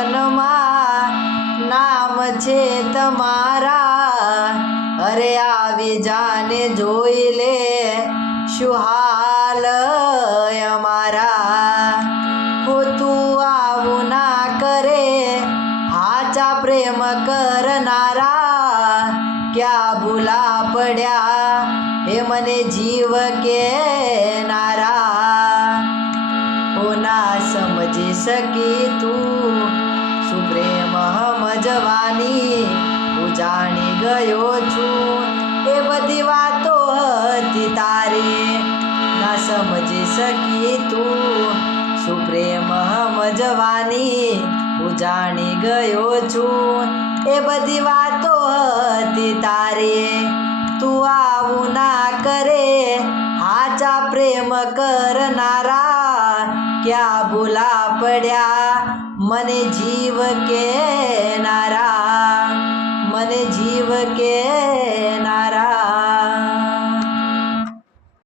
જીવનમાં નામ છે તમારા. અરે આવી જાને જોઈ લે શું હાલ અમારા. હો તું આવું ના કરે હાચા પ્રેમ કરનારા. ક્યાં ભૂલા પડ્યા એ મને જીવ કેનારા. હો ના સમજી શકી તું શું પ્રેમ સમજવાની. હું જાણી ગયો છું એ બધી વાતો હતી તારી. ના સમજી શકી તું શું પ્રેમ સમજવાની. હું જાણી ગયો છું એ બધી વાતો હતી તારી. તું આવું ના કરે હાચા પ્રેમ કરનારા. ક્યાં ભૂલા પડ્યા મને જીવ કેનારા.